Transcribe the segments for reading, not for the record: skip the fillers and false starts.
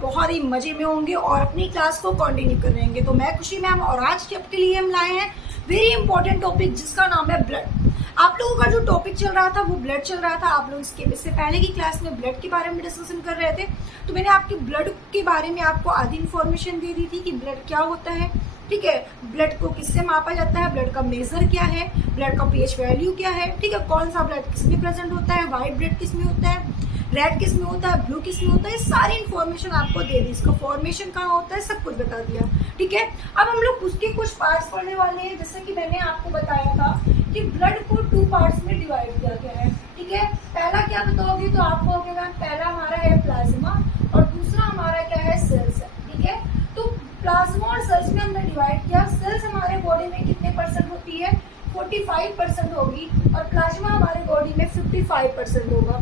बहुत ही मजे में होंगे और अपनी क्लास को कंटिन्यू कर रहेंगे। तो मैं खुशी मैम और आज के आपके लिए हम लाए हैं वेरी इंपॉर्टेंट टॉपिक जिसका नाम है ब्लड। आप लोगों का जो टॉपिक चल रहा था वो ब्लड चल रहा था। आप लोग इससे पहले की क्लास में ब्लड के बारे में डिस्कशन कर रहे थे, तो मैंने आपके ब्लड के बारे में आपको आधी इन्फॉर्मेशन दे दी थी कि ब्लड क्या होता है। ठीक है, ब्लड को किससे मापा जाता है, ब्लड का मेजर क्या है, ब्लड का पीएच वैल्यू क्या है। ठीक है, कौन सा ब्लड किस में प्रेजेंट होता है, व्हाइट ब्लड किस में होता है, रेड किस में होता है, ब्लू किस में होता है, सारी इन्फॉर्मेशन आपको दे दी। इसका फॉर्मेशन कहाँ होता है सब कुछ बता दिया। ठीक है, अब हम लोग उसके कुछ पार्ट्स पढ़ने वाले हैं। जैसे कि मैंने आपको बताया था कि ब्लड को 2 पार्ट्स में डिवाइड किया गया है। ठीक है, पहला क्या बताओगे तो आप कहोगे मैम पहला हमारा है प्लाज्मा और दूसरा हमारा क्या है सेल्स है। ठीक है, तो प्लाज्मा और सेल्स में हमने डिवाइड किया। सेल्स हमारे बॉडी में कितने परसेंट होती है, 45% होगी और प्लाज्मा हमारे बॉडी में 55% होगा।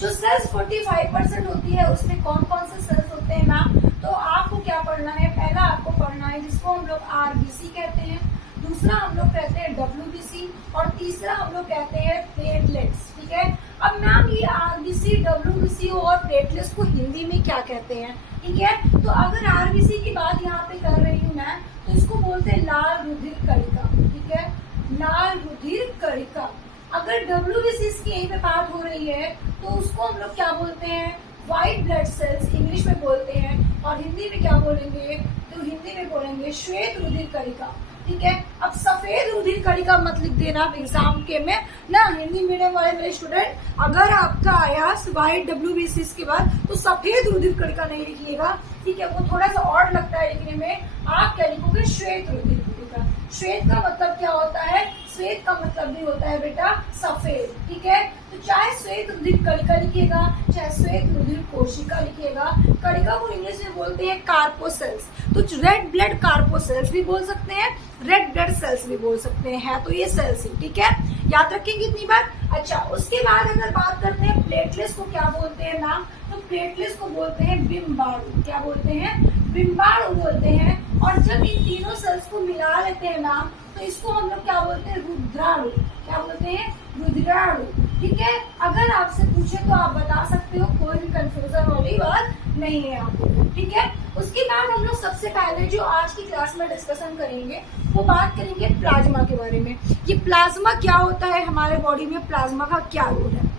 जो सेल्स 45% होती है उसमें कौन कौन से सेल्स होते हैं मैम, तो आपको क्या पढ़ना है, पहला आपको पढ़ना है जिसको हम लोग आरबीसी कहते हैं, दूसरा हम लोग कहते हैं डब्ल्यूबीसी और तीसरा हम लोग कहते हैं प्लेटलेट्स। ठीक है, अब मैम ये आरबीसी, डब्ल्यूबीसी और प्लेटलेट्स को हिंदी में क्या कहते हैं। ठीक है, तो अगर आरबीसी की बात यहाँ पे कर रही हूँ मैं तो इसको बोलते हैं लाल रुधिर कणिका। ठीक है, लाल रुधिर कणिका। अगर डब्ल्यूबीसी की यहीं पे बात हो रही है तो उसको हम लोग क्या बोलते हैं, व्हाइट ब्लड सेल्स इंग्लिश में बोलते हैं और हिंदी में क्या बोलेंगे, तो हिंदी में बोलेंगे श्वेत रुधिर कणिका। ठीक है, अब सफेद रुधिर कणिका मत लिख देना एग्जाम के में ना, हिंदी मीडियम वाले मेरे स्टूडेंट, अगर आपका आया व्हाइट डब्ल्यूबीसी के बाद तो सफेद रुधिर कणिका नहीं लिखिएगा। ठीक है, वो थोड़ा सा और लगता है लिखने में, आप क्या लिखोगे श्वेत रुधिर कणिका। श्वेत का मतलब क्या होता है, श्वेत का मतलब भी होता है बेटा सफेद। ठीक है, तो चाहे श्वेत रुधिर कणिका लिखिएगा चाहे श्वेत रुधिर कोशिका लिखिएगा। कणिका को इंग्लिश में बोलते हैं कार्पोसेल्स, तो रेड ब्लड कार्पोसेल्स भी बोल सकते हैं, रेड ब्लड सेल्स भी बोल सकते हैं, है तो ये सेल्स ही। ठीक है, याद रखेंगे इतनी बात। अच्छा, उसके बाद अगर बात करते हैं प्लेटलेट्स को क्या बोलते हैं मैम, तो प्लेटलेट्स को बोलते हैं बिम्बाणु। क्या बोलते हैं, बिम्बाणु बोलते हैं। और जब इन तीनों सेल्स को मिला लेते हैं मैम तो इसको हम लोग क्या बोलते हैं, रुद्राणु। क्या बोलते हैं, रुद्राणु। ठीक है, अगर आपसे पूछे तो आप बता सकते हो, कोई भी कंफ्यूजन वाली बात नहीं है आपको। ठीक है, उसके बाद हम लोग सबसे पहले जो आज की क्लास में डिस्कशन करेंगे वो बात करेंगे प्लाज्मा के बारे में। ये प्लाज्मा क्या होता है, हमारे बॉडी में प्लाज्मा का क्या रोल है।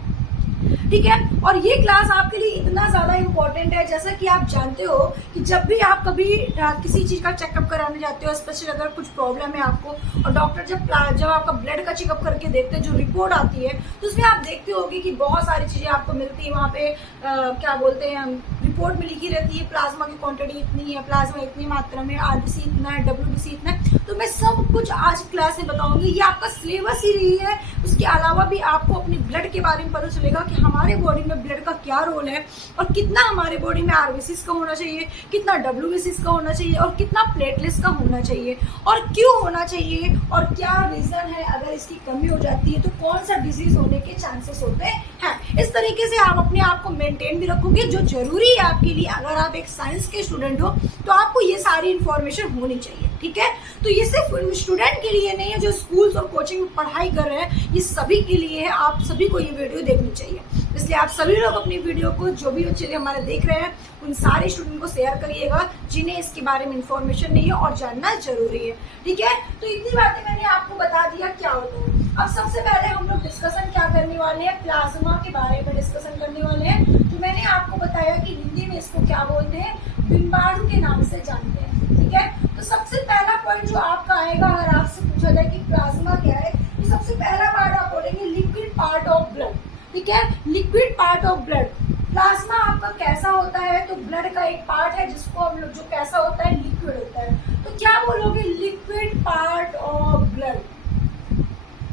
ठीक है, और ये क्लास आपके लिए इतना ज्यादा इम्पोर्टेंट है, जैसा कि आप जानते हो कि जब भी आप कभी किसी चीज का चेकअप कराने जाते हो, स्पेशली अगर कुछ प्रॉब्लम है आपको और डॉक्टर जब आपका ब्लड का चेकअप करके देखते हैं, जो रिपोर्ट आती है तो उसमें आप देखते होगे कि बहुत सारी चीजें आपको मिलती है। वहाँ पे क्या बोलते हैं, रिपोर्ट में लिखी रहती है प्लाज्मा की क्वांटिटी इतनी है, प्लाज्मा इतनी मात्रा में, आरबीसी इतना है, डब्ल्यूबीसी इतना है। तो मैं सब कुछ आज क्लास में बताऊंगी, ये आपका सिलेबस ही रही है। उसके अलावा भी आपको अपनी ब्लड के बारे में पता चलेगा कि हमारे बॉडी में ब्लड का क्या रोल है और कितना हमारे बॉडी में आरबीसीज का होना चाहिए, कितना डब्ल्यूबीसीज का होना चाहिए और कितना प्लेटलेट्स का होना चाहिए और क्यों होना चाहिए और क्या रीजन है, अगर इसकी कमी हो जाती है तो कौन सा डिजीज होने के चांसेस होते हैं। इस तरीके से आप अपने आप को मेंटेन भी रखोगे, जो जरूरी है आपके लिए। अगर आप एक साइंस के स्टूडेंट हो तो आपको ये सारी इंफॉर्मेशन होनी चाहिए। ठीक है, तो ये सिर्फ स्टूडेंट के लिए नहीं है जो स्कूल्स और कोचिंग में पढ़ाई कर रहे हैं, ये सभी के लिए है। आप सभी को ये वीडियो देखनी चाहिए, इसलिए आप सभी लोग अपनी वीडियो को, जो भी बच्चे हमारे देख रहे हैं, उन सारे स्टूडेंट को शेयर करिएगा जिन्हें इसके बारे में इंफॉर्मेशन नहीं है और जानना जरूरी है। ठीक है, तो इतनी बातें मैंने आपको बता दिया क्या होता है। अब सबसे पहले हम लोग डिस्कशन क्या करने वाले हैं, प्लाज्मा के बारे में डिस्कशन करने वाले हैं। तो मैंने आपको बताया कि हिंदी में इसको क्या बोलते हैं, बिम्बाणु के नाम से जानते हैं। ठीक है, तो सबसे पहला पॉइंट जो आपका आएगा, अगर आपसे पूछा जाए कि प्लाज्मा क्या है, तो सबसे पहला पार्ट आप बोलेंगे लिक्विड पार्ट ऑफ ब्लड। ठीक है, liquid part of blood. Plasma आपका कैसा होता है, तो ब्लड का एक पार्ट है जिसको हम लोग, जो कैसा होता है, लिक्विड होता है। तो क्या बोलोगे, लिक्विड पार्ट ऑफ ब्लड।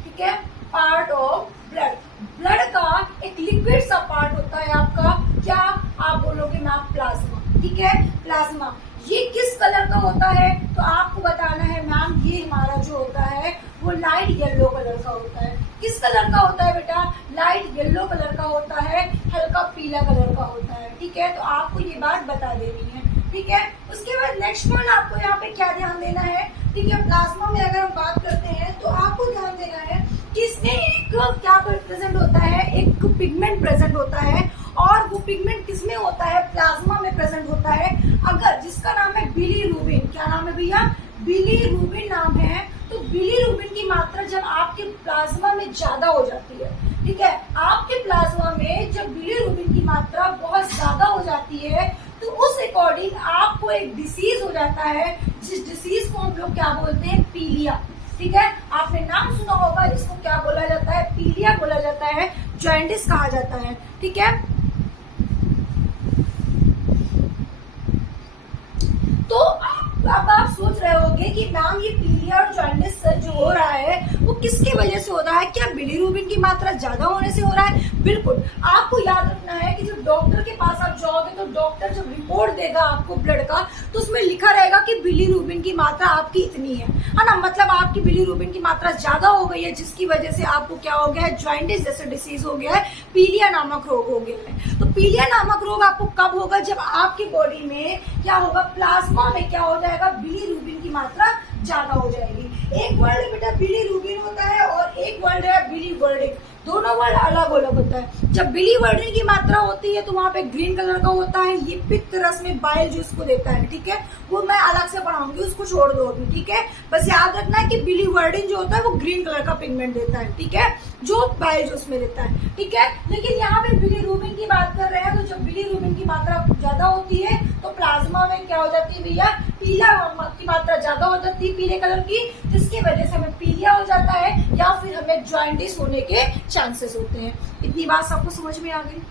ठीक है, पार्ट ऑफ ब्लड। ब्लड का एक लिक्विड सा पार्ट होता है आपका, क्या आप बोलोगे मैम, प्लाज्मा। ठीक है, प्लाज्मा ये किस कलर का होता है, तो आपको बताना है मैम, ये हमारा जो होता है वो लाइट येलो कलर का होता है। किस कलर का होता है बेटा, लाइट येलो कलर का होता है, हल्का पीला कलर का होता है। ठीक है, तो आपको ये बात बता देनी है। ठीक है, उसके बाद नेक्स्ट वन आपको यहाँ पे क्या ध्यान देना है। ठीक है, प्लाज्मा में अगर हम बात करते हैं तो आपको ध्यान देना है कि इसमें एक क्या प्रेजेंट होता है, एक पिगमेंट प्रेजेंट होता है और वो पिगमेंट किसमें होता है, प्लाज्मा में प्रेजेंट बिलीरुबिन। क्या नाम है भैया? बिलीरुबिन नाम है। तो बिलीरुबिन की मात्रा जब आपके प्लाज्मा में ज्यादा हो जाती है, ठीक है, आपके प्लाज्मा में जब बिलीरुबिन की मात्रा बहुत ज्यादा हो जाती है तो उस अकॉर्डिंग आपको एक डिसीज हो जाता है, जिस डिसीज को हम लोग क्या बोलते हैं? पीलिया। ठीक है, आपने नाम सुना होगा, इसको क्या बोला जाता है? पीलिया बोला जाता है, जॉइंटिस कहा जाता है। ठीक है, तो अब आप सोच रहे होंगे कि मैम ये पीलिया और जॉन्डिस जो हो रहा है वो किसकी वजह से हो रहा है? क्या बिलीरुबिन की मात्रा ज्यादा होने से हो रहा है? बिल्कुल। आपको याद रखना है कि जब डॉक्टर के पास आप जाओगे तो डॉक्टर जब रिपोर्ट देगा आपको ब्लड का, तो उसमें लिखा रहेगा कि बिलीरुबिन की मात्रा आपकी इतनी है ना, मतलब आपकी बिलीरुबिन की मात्रा ज्यादा हो गई है, जिसकी वजह से आपको क्या हो गया है? जॉन्डिस जैसे डिसीज हो गया है, पीलिया नामक रोग हो गया है। तो पीलिया नामक रोग आपको कब होगा? जब आपकी बॉडी में क्या होगा? प्लाज्मा में क्या हो जाएगा? बिलीरुबिन की मात्रा ज्यादा हो जाएगी। एक वर्ड बेटा बिलीरुबिन होता है और एक वर्ड है बिलीवर्डिन। दोनों वर्ड अलग अलग होता है। जब बिलीवर्डिन की मात्रा होती है तो वहां पे ग्रीन कलर का होता है, ये पित्त रस में बाइल जूस को देता है। ठीक है, वो मैं अलग से पढ़ाऊंगी, उसको छोड़ दो अभी। ठीक है, बस याद रखना है कि बिलीवर्डिन जो होता है वो ग्रीन कलर का पिगमेंट देता है, ठीक है, जो बाइल जूस में देता है। ठीक है, लेकिन यहाँ पे बिलीरुबिन की बात कर रहे हैं, तो जब बिलीरुबिन की मात्रा ज्यादा होती है तो प्लाज्मा में क्या हो जाती है भैया? पीला की मात्रा ज्यादा हो जाती है, पीले कलर की, जिसकी वजह से हमें पीलिया हो जाता है या फिर हमें जॉन्डिस होने के चांसेस होते हैं। इतनी बात सबको समझ में आ गई?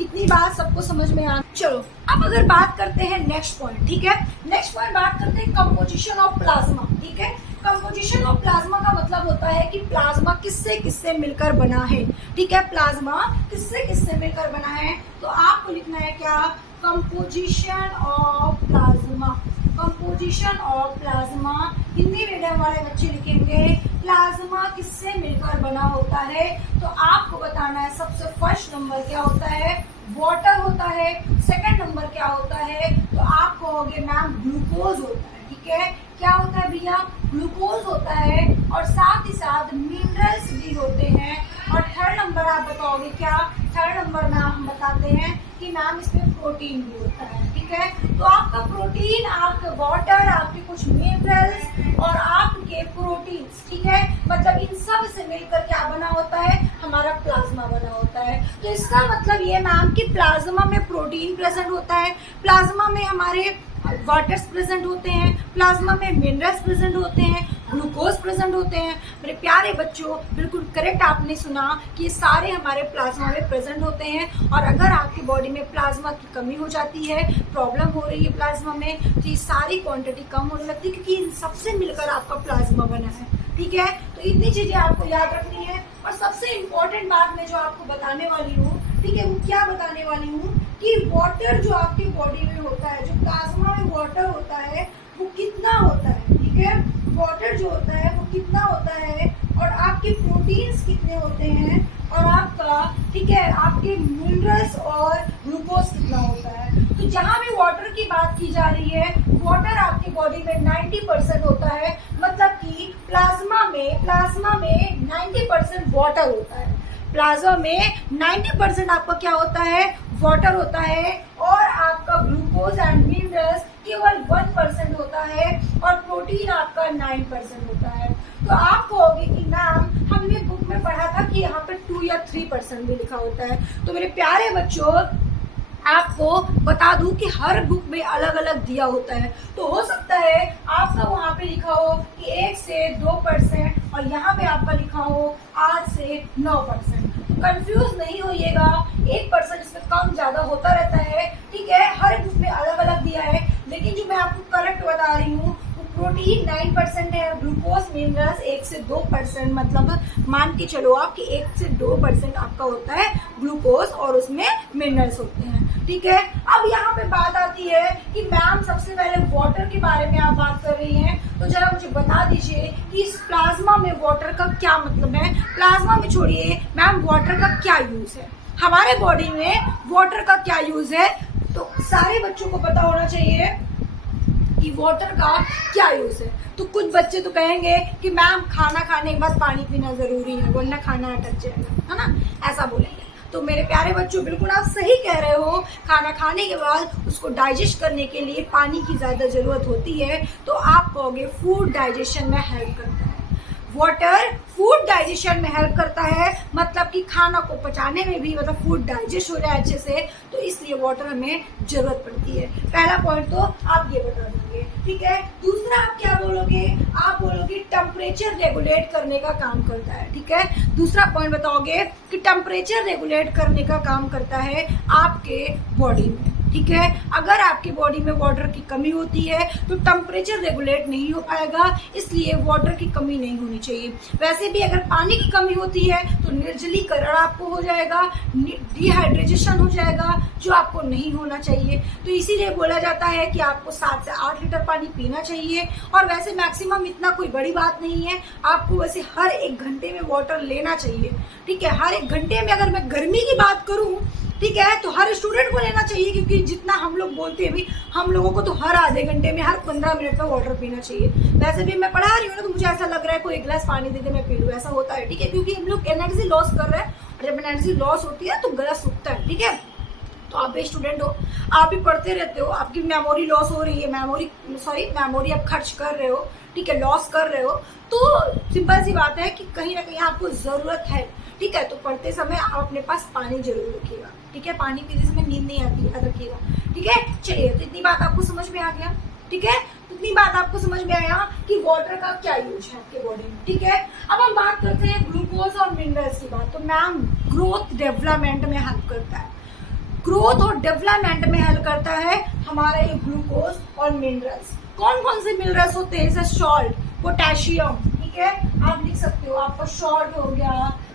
इतनी बात सबको समझ में आ गई? चलो अब अगर बात करते हैं नेक्स्ट पॉइंट। ठीक है, नेक्स्ट पॉइंट बात करते हैं कंपोजिशन ऑफ प्लाज्मा। ठीक है, कंपोजिशन ऑफ प्लाज्मा का मतलब होता है कि प्लाज्मा किससे किससे मिलकर बना है। ठीक है, प्लाज्मा किससे किससे मिलकर बना है, तो आपको लिखना है क्या? Composition of plasma. Composition of plasma, Hindi medium वाले बच्चे लिखेंगे प्लाज्मा किससे मिलकर बना होता है, तो आपको बताना है सबसे फर्स्ट नंबर क्या होता है? वाटर होता है। सेकंड नंबर क्या होता है? तो आप कहोगे मैम ग्लूकोज होता है। ठीक है, क्या होता है भैया? ग्लूकोज होता है, और साथ ही साथ मिनरल्स भी होते हैं। और थर्ड नंबर आप बताओगे क्या? थर्ड नंबर में हम बताते हैं कि मैम इसमें प्रोटीन भी होता है। ठीक है, तो आपका प्रोटीन, आपका वाटर, आपके कुछ मिनरल्स और आपके प्रोटीन्स, ठीक है, मतलब इन सब से मिलकर क्या बना होता है? हमारा प्लाज्मा बना होता है। तो इसका मतलब ये मैम कि प्लाज्मा में प्रोटीन प्रेजेंट होता है, प्लाज्मा में हमारे वाटर्स प्रेजेंट होते हैं, प्लाज्मा में मिनरल्स प्रेजेंट होते हैं, ग्लूकोज प्रेजेंट होते हैं। मेरे प्यारे बच्चों, बिल्कुल करेक्ट आपने सुना कि ये सारे हमारे प्लाज्मा में प्रेजेंट होते हैं। और अगर आपकी बॉडी में प्लाज्मा की कमी हो जाती है, प्रॉब्लम हो रही है प्लाज्मा में, तो ये सारी क्वांटिटी कम होने लगती है, क्योंकि इन सबसे मिलकर आपका प्लाज्मा बना है। ठीक है, तो इतनी चीजें आपको याद रखनी है। और सबसे इम्पोर्टेंट बात मैं जो आपको बताने वाली हूँ, ठीक है, वो क्या बताने वाली हूँ कि वाटर जो आपकी बॉडी में होता है, जो प्लाज्मा में वाटर होता है वो कितना होता है। ठीक है, वाटर जो होता है वो कितना होता है, और आपके प्रोटीन्स कितने होते हैं, और आपका, ठीक है, आपके मिनरल्स और ग्लूकोज कितना होता है। तो जहां भी वाटर की बात की जा रही है, वाटर आपकी बॉडी में 90% होता है, मतलब कि प्लाज्मा में 90% वाटर होता है। प्लाज्मा में 90% आपका क्या होता है? वाटर होता है, और आपका ग्लूकोज एंड मिनरल्स केवल 1% होता है, और प्रोटीन आपका 9% होता है। तो आप कहोगे कि मैम हमने बुक में पढ़ा था कि यहाँ पे 2 या 3% भी लिखा होता है। तो मेरे प्यारे बच्चों, आपको बता दूं कि हर बुक में अलग अलग दिया होता है। तो हो सकता है आपका वहाँ पे लिखा हो कि 1 से 2%, और यहाँ पे आपका लिखा हो 8 से 9%। तो कंफ्यूज नहीं होइएगा, 1% इसमें कम ज्यादा होता रहता है। ठीक है, हर बुक में अलग अलग दिया है, लेकिन जो मैं आपको करेक्ट बता रही हूँ, प्रोटीन 9% है, ग्लूकोज मिनरल्स 1 से 2%, मतलब मान के चलो आप कि 1 से 2% आपका होता है ग्लूकोज, और उसमें मिनरल्स होते हैं। ठीक है, अब यहाँ पे बात आती है कि मैम सबसे पहले वाटर के बारे में आप बात कर रही हैं, तो जरा मुझे बता दीजिए कि इस प्लाज्मा में वाटर का क्या मतलब है। प्लाज्मा में छोड़िए मैम, वाटर का क्या यूज है, हमारे बॉडी में वाटर का क्या यूज है, तो सारे बच्चों को पता होना चाहिए कि वाटर का क्या यूज है। तो कुछ बच्चे तो कहेंगे कि मैम खाना खाने के बाद पानी पीना जरूरी है, वरना खाना अटक जाएगा, है ना, ऐसा बोलेंगे। तो मेरे प्यारे बच्चों, बिल्कुल आप सही कह रहे हो, खाना खाने के बाद उसको डाइजेस्ट करने के लिए पानी की ज़्यादा ज़रूरत होती है। तो आप कहोगे फूड डाइजेशन में हेल्प करता है। वाटर फूड डाइजेशन में हेल्प करता है, मतलब कि खाना को पचाने में भी, मतलब फूड डाइजेस्ट हो जाए अच्छे से, तो इसलिए वाटर हमें जरूरत पड़ती है। पहला पॉइंट तो आप ये बता देंगे, ठीक है। दूसरा आप क्या बोलोगे, आप बोलोगे टेम्परेचर रेगुलेट करने का काम करता है, ठीक है। दूसरा पॉइंट बताओगे कि टेम्परेचर रेगुलेट करने का काम करता है आपके बॉडी में, ठीक है। अगर आपकी बॉडी में वाटर की कमी होती है तो टेम्परेचर रेगुलेट नहीं हो पाएगा, इसलिए वाटर की कमी नहीं होनी चाहिए। वैसे भी अगर पानी की कमी होती है तो निर्जलीकरण आपको हो जाएगा, डिहाइड्रेशन हो जाएगा, जो आपको नहीं होना चाहिए। तो इसीलिए बोला जाता है कि आपको 7 से 8 लीटर पानी पीना चाहिए। और वैसे मैक्सिमम इतना कोई बड़ी बात नहीं है, आपको वैसे हर 1 घंटे में वाटर लेना चाहिए, ठीक है। हर 1 घंटे में, अगर मैं गर्मी की बात करूं, ठीक है, तो हर स्टूडेंट को लेना चाहिए, क्योंकि जितना हम लोग बोलते हैं भी, हम लोगों को तो हर आधे घंटे में, हर 15 मिनट में वाटर पीना चाहिए। वैसे भी मैं पढ़ा रही हूँ ना, तो मुझे ऐसा लग रहा है कोई 1 गिलास पानी दे दे मैं पी लूँ, ऐसा होता है, ठीक है, क्योंकि हम लोग एनर्जी लॉस कर रहे हैं, और जब एनर्जी लॉस होती है तो गला सूखता है, ठीक है। तो आप भी स्टूडेंट हो, आप भी पढ़ते रहते हो, आपकी मेमोरी लॉस हो रही है, मेमोरी आप खर्च कर रहे हो, ठीक है, लॉस कर रहे हो, तो सिंपल सी बात है कि कहीं ना कहीं आपको जरूरत है, ठीक है। तो पढ़ते समय आप अपने पास पानी जरूर रखिएगा, ठीक है। पानी पीने से नींद नहीं आती, याद रखिएगा, ठीक है। चलिए, तो इतनी बात आपको समझ में आ गया, ठीक है। इतनी बात आपको समझ में आया कि वाटर का क्या यूज है आपके बॉडी में, ठीक है। अब हम बात करते हैं ग्लूकोज और मिनरल्स की बात। तो मैम, ग्रोथ डेवलपमेंट में हेल्प करता है, ग्रोथ और डेवलपमेंट में हेल्प करता है हमारा ये ग्लूकोज और मिनरल्स। कौन कौन से मिनरल्स होते हैं, जैसे सॉल्ट, पोटेशियम, ठीक है, आप लिख सकते हो, आपका सॉल्ट हो गया,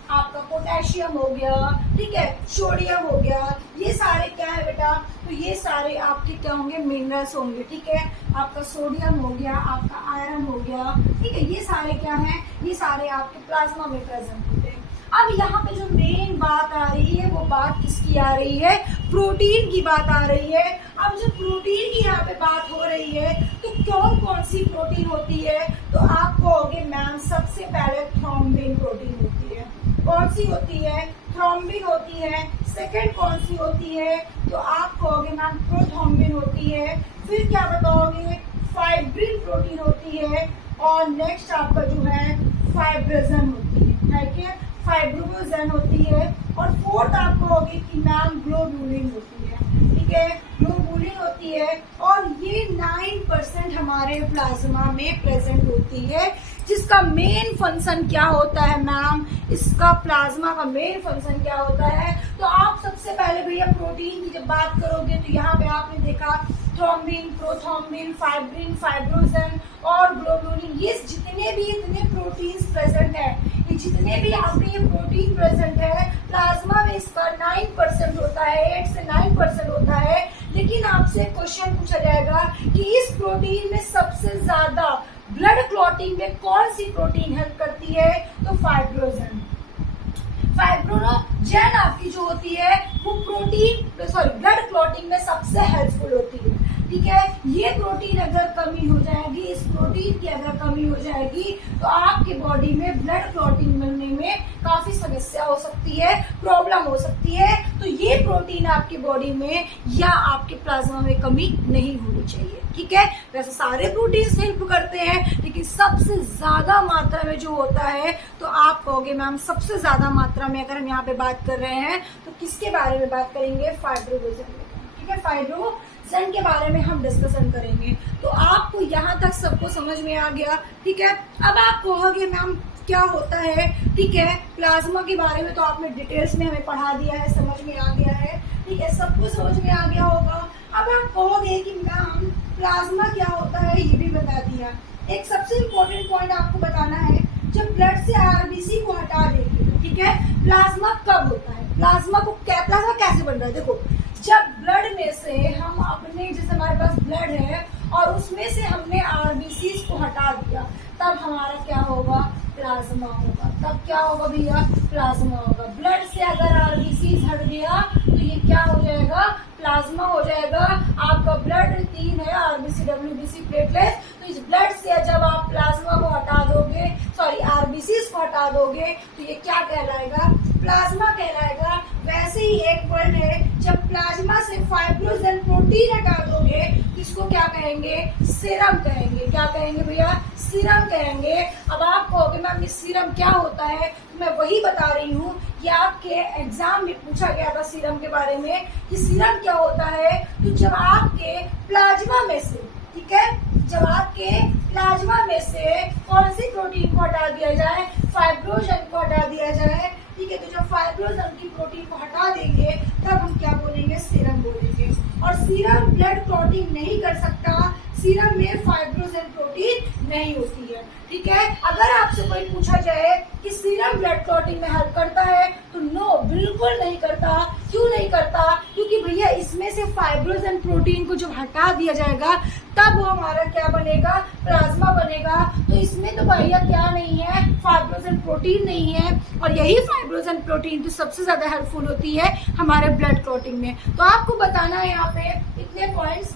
आपका पोटेशियम हो गया, ठीक है, सोडियम हो गया, ये सारे क्या है बेटा, तो ये सारे आपके क्या होंगे, मिनरल्स होंगे, ठीक है। आपका सोडियम हो गया, आपका आयरन हो गया, ठीक है, ये सारे क्या हैं, ये सारे आपके प्लाज्मा में प्रेजेंट होते हैं। अब यहाँ पे जो मेन बात आ रही है, वो बात किसकी आ रही है, प्रोटीन की बात आ रही है। अब जब प्रोटीन की यहाँ पे बात हो रही है, तो कौन कौन सी प्रोटीन होती है, तो आप कहोगे मैम सबसे पहले थ्रोम्बिन प्रोटीन होती है। कौन सी होती है, थ्रोम्बिन होती है। सेकंड कौन सी होती है, तो आप कहोगे मैम प्रोथ्रोम्बिन होती है। फिर क्या बताओगे, फाइब्रिन प्रोटीन होती है। और नेक्स्ट आपका जो है फाइब्रोजन होती है क्या, फाइब्रोजन होती है। और फोर्थ आप कहोगे कि मैम ग्लोबुलिन होती है, ठीक है, ग्लोबुलिन होती है। और ये 9% हमारे प्लाज्मा में प्रेजेंट होती है, जिसका मेन फंक्शन क्या होता है मैम, इसका प्लाज्मा का मेन फंक्शन क्या होता है। तो आप सबसे पहले भैया प्रोटीन की जब बात करोगे, तो यहाँ पे आपने देखा थ्रोम्बिन, प्रोथ्रोम्बिन, फाइब्रिन, फाइब्रोजन और ग्लोबुलिन, ये जितने भी इतने प्रोटीन्स प्रेजेंट है, ये जितने भी आपके ये प्रोटीन प्रेजेंट है, प्लाज्मा में इसका 9% होता है, 8 से 9% होता है। लेकिन आपसे क्वेश्चन पूछा जाएगा कि इस प्रोटीन में सबसे ज्यादा ब्लड क्लॉटिंग में कौन सी प्रोटीन हेल्प करती है, तो फाइब्रोजन। फाइब्रोजन आपकी जो होती है वो ब्लड क्लॉटिंग में सबसे हेल्पफुल होती है, ठीक है। ये प्रोटीन अगर कमी हो जाएगी, इस प्रोटीन की अगर कमी हो जाएगी, तो आपके बॉडी में ब्लड क्लॉटिंग मिलने में काफी समस्या हो सकती है, प्रॉब्लम हो सकती है। तो ये प्रोटीन आपकी बॉडी में या आपके प्लाज्मा में कमी नहीं होनी चाहिए, ठीक है। वैसे सारे प्रोटीन्स हेल्प करते हैं, लेकिन सबसे ज्यादा मात्रा में जो होता है, तो आप कहोगे मैम सबसे ज्यादा मात्रा में अगर हम यहाँ पे बात कर रहे हैं, तो किसके बारे में बात करेंगे, फाइब्रोजन, ठीक है, फाइब्रोजन के बारे में हम डिस्कशन करेंगे। तो आपको यहाँ तक सबको समझ में आ गया, ठीक है। अब आप कहोगे मैम क्या होता है, ठीक है, प्लाज्मा के बारे में तो आपने डिटेल्स में हमें पढ़ा दिया है, समझ में आ गया है, ठीक है, सबको समझ में आ गया होगा। अब आप कहोगे कि मैम प्लाज्मा क्या होता है, ये भी बता दिया। एक सबसे इम्पोर्टेंट पॉइंट आपको बताना है, जब ब्लड से आरबीसी को हटा देंगे, ठीक है, प्लाज्मा कब होता है, प्लाज्मा कैसे बन रहा है, देखो, जब ब्लड में से हम अपने, जैसे हमारे पास ब्लड है और उसमें से हमने आरबीसी को हटा दिया, तब हमारा क्या होगा, प्लाज्मा होगा। तब क्या होगा भैया, प्लाज्मा होगा। ब्लड से अगर आरबीसी हट गया तो ये क्या हो जाएगा, प्लाज्मा हो जाएगा। आपका ब्लड 3 है, आरबीसी, डब्ल्यूबीसी, प्लेटलेट। तो इस ब्लड से जब आप प्लाज्मा को हटा दोगे, आरबीसी को हटा दोगे, तो ये क्या कहलाएगा, प्लाज्मा कहलाएगा। वैसे एक वर्ड है, जब प्लाज्मा से फाइब्रोजन प्रोटीन हटा दोगे तो इसको क्या कहेंगे, सीरम कहेंगे। क्या कहेंगे भैया, सीरम कहेंगे। अब आप कहोगे मैम ये सीरम क्या होता है, तो मैं वही बता रही हूँ। ये आपके एग्जाम में पूछा गया था सीरम के बारे में कि सीरम क्या होता है। तो जब आपके प्लाज्मा में से, ठीक है, जब आपके प्लाज्मा में से कौन सी प्रोटीन को हटा दिया जाए, फाइब्रोजन को हटा दिया जाए, ठीक है। तो जब फाइब्रोजन की प्रोटीन को हटा देंगे तब हम क्या बोलेंगे, सीरम बोलेंगे। और सीरम ब्लड क्लॉटिंग नहीं कर सकता, सीरम में फाइब्रोजन प्रोटीन नहीं होती है, ठीक है। अगर आपसे कोई पूछा जाए कि सीरम ब्लड क्लॉटिंग में हेल्प करता है तो नो, बिल्कुल नहीं करता। क्यों नहीं करता, क्योंकि भैया इसमें से फाइब्रोजन प्रोटीन को जब हटा दिया जाएगा तब वो हमारा क्या बनेगा, प्लाज्मा बनेगा। तो इसमें तो भैया क्या नहीं है, फाइब्रोजन प्रोटीन नहीं है। और यही फाइब्रोजन प्रोटीन तो सबसे ज्यादा हेल्पफुल होती है हमारे ब्लड क्लॉटिंग में। तो आपको बताना है यहाँ पे इतने पॉइंट्स,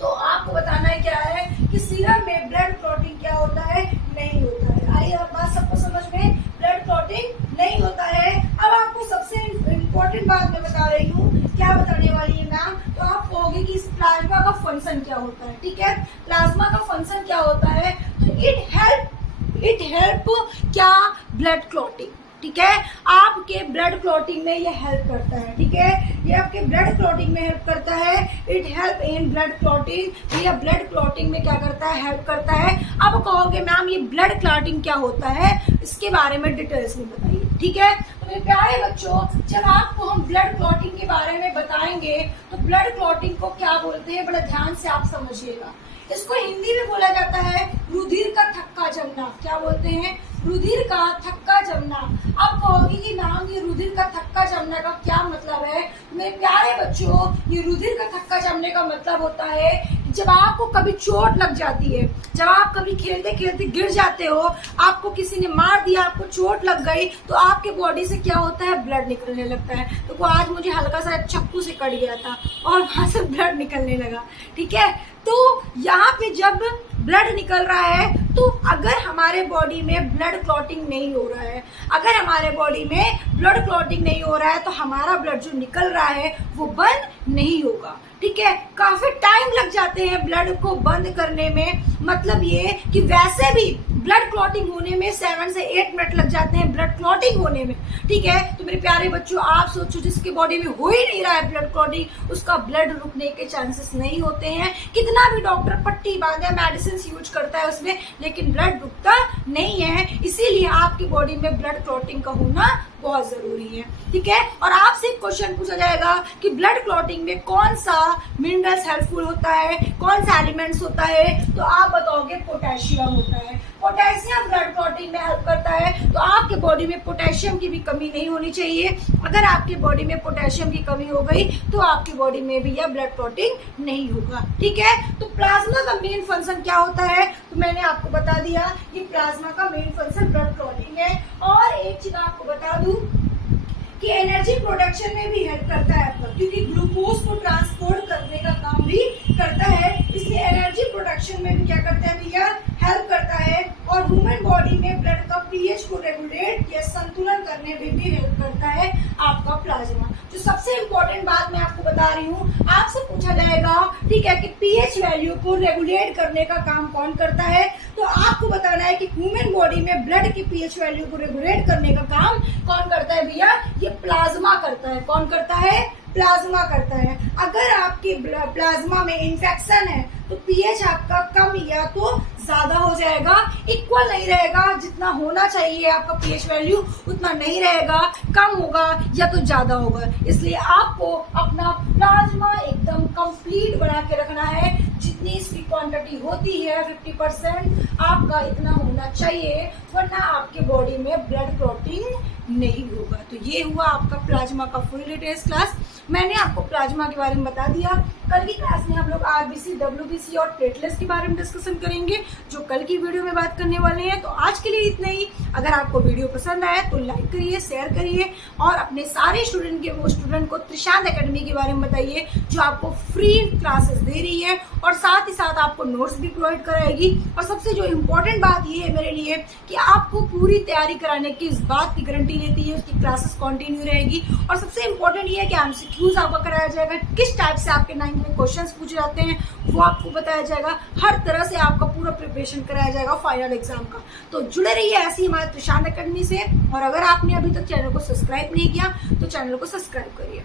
तो आपको बताना है क्या है कि सीरम में ब्लड क्लॉटिंग क्या होता है, नहीं होता है। आई अब बात सबको समझ में, ब्लड क्लॉटिंग नहीं होता है। अब आपको सबसे इम्पोर्टेंट बात मैं बता रही हूँ, क्या बताने वाली है मैम, तो आप कहोगे कि इस प्लाज्मा का फंक्शन क्या होता है, ठीक है। प्लाज्मा का फंक्शन क्या होता है, तो इट हेल्प क्या, ब्लड क्लॉटिंग, ठीक है। आपके ब्लड क्लॉटिंग में ये हेल्प करता है, ठीक है। ये आपके ब्लड क्लॉटिंग में हेल्प करता है। It help in blood clotting, ये ब्लड क्लॉटिंग में क्या करता है, हेल्प करता है। अब कहोगे मैम ये ब्लड क्लॉटिंग क्या होता है, इसके बारे में डिटेल्स में बताइए, ठीक है। तो मेरे प्यारे बच्चों, जब आपको हम ब्लड क्लॉटिंग के बारे में बताएंगे तो ब्लड क्लॉटिंग को क्या बोलते हैं, बड़ा ध्यान से आप समझिएगा। इसको हिंदी में बोला जाता है रुधिर का थक्का जमना। क्या बोलते हैं, रुधिर का थक्का जमना। अब कहोगे कि मैम ये रुधिर का थक्का जमना का क्या मतलब है, मेरे प्यारे बच्चों, ये रुधिर का थक्का जमने का मतलब होता है जब आपको कभी चोट लग जाती है, जब आप कभी खेलते खेलते गिर जाते हो, आपको किसी ने मार दिया, आपको चोट लग गई, तो आपके बॉडी से क्या होता है, ब्लड निकलने लगता है। तो आज मुझे हल्का सा चक्कू से कट गया था और वहां से ब्लड निकलने लगा, ठीक है। तो यहाँ पे जब ब्लड निकल रहा है, तो अगर हमारे बॉडी में ब्लड क्लॉटिंग नहीं हो रहा है, अगर हमारे बॉडी में ब्लड क्लॉटिंग नहीं हो रहा है, तो हमारा ब्लड जो निकल रहा है वो बंद नहीं होगा, ठीक है। काफी टाइम लग जाते हैं ब्लड को बंद करने में, मतलब ये कि वैसे भी ब्लड क्लॉटिंग होने में 7 से 8 मिनट लग जाते हैं ब्लड क्लॉटिंग होने में, ठीक है। तो मेरे प्यारे बच्चों, आप सोचो जिसके बॉडी में हो ही नहीं रहा है ब्लड क्लॉटिंग, उसका ब्लड रुकने के चांसेस नहीं होते हैं। कितना भी डॉक्टर पट्टी बांधे, मेडिसिन यूज करता है उसमें, लेकिन ब्लड रुकता नहीं है। इसीलिए आपकी बॉडी में ब्लड क्लॉटिंग का होना बहुत जरूरी है, ठीक है। और आपसे एक क्वेश्चन पूछा जाएगा कि ब्लड क्लॉटिंग में कौन सा मिनरल्स हेल्पफुल होता है, कौन सा एलिमेंट्स होता है, तो आप बताओगे पोटेशियम होता है। पोटेशियम ब्लड क्लॉटिंग में हेल्प करता है। तो आपके बॉडी में पोटेशियम की भी कमी नहीं होनी चाहिए। अगर आपकी बॉडी में पोटेशियम की कमी हो गई तो आपकी बॉडी में भी यह ब्लड क्लॉटिंग नहीं होगा, ठीक है। तो प्लाज्मा का मेन फंक्शन क्या होता है, तो मैंने आपको बता दिया, ये प्लाज्मा का मेन फंक्शन ब्लड क्लॉटिंग है। और एक चीज आपको बता दूं कि एनर्जी प्रोडक्शन में भी हेल्प करता है आपका, क्योंकि ग्लूकोज को ट्रांसपोर्ट करने का काम भी करता है, इसलिए एनर्जी प्रोडक्शन में भी क्या करता है भैया, हेल्प करता है। और ह्यूमन बॉडी में ब्लड का पीएच को रेगुलेट या संतुलन करने में भी हेल्प करता है आपका प्लाज्मा। जो सबसे इम्पोर्टेंट बात मैं आपको बता रही हूँ, आपसे पूछा जाएगा, ठीक है, कि पीएच वैल्यू को रेगुलेट करने का काम कौन करता है, तो आपको बताना है कि ह्यूमन बॉडी में ब्लड की पीएच वैल्यू को रेगुलेट करने का काम कौन करता है भैया, ये प्लाज्मा करता है। कौन करता है, प्लाज्मा करता है। अगर आपके प्लाज्मा में इन्फेक्शन है तो पीएच आपका कम या तो ज्यादा हो जाएगा, इक्वल नहीं रहेगा, जितना होना चाहिए आपका पीएच वैल्यू उतना नहीं रहेगा, कम होगा या तो ज्यादा होगा। इसलिए आपको अपना प्लाज्मा एकदम कंप्लीट बना के रखना है। जितनी इसकी क्वांटिटी होती है 50% आपका इतना होना चाहिए, वरना आपके बॉडी में ब्लड क्लॉटिंग नहीं होगा। तो ये हुआ आपका प्लाज्मा का फुल डिटेल्स क्लास। मैंने आपको प्लाज्मा के बारे में बता दिया। कल की क्लास में हम लोग आरबीसी, डब्ल्यूबीसी और प्लेटलेट्स के बारे में डिस्कशन करेंगे, जो कल की वीडियो में बात करने वाले हैं। तो आज के लिए इतना ही। अगर आपको वीडियो पसंद आया तो लाइक करिए, शेयर करिए और अपने सारे स्टूडेंट को त्रिशांत एकेडमी के बारे में बताइए, जो आपको फ्री क्लासेस दे रही है और साथ ही साथ आपको नोट्स भी प्रोवाइड कराएगी। और सबसे जो इम्पोर्टेंट बात ये है मेरे लिए कि आपको पूरी तैयारी कराने की इस बात की गारंटी लेती है, उसकी क्लासेस कंटिन्यू रहेगी। और सबसे इम्पोर्टेंट ये है कि एमसीक्यूज आपका कराया जाएगा, किस टाइप से आपके 9th में क्वेश्चंस पूछे जाते हैं वो आपको बताया जाएगा। हर तरह से आपका पूरा प्रिपरेशन कराया जाएगा फाइनल एग्जाम का। तो जुड़े रहिए ऐसी हमारे त्रिशांत एकेडमी से। और अगर आपने अभी तक चैनल को सब्सक्राइब नहीं किया तो चैनल को सब्सक्राइब करिए।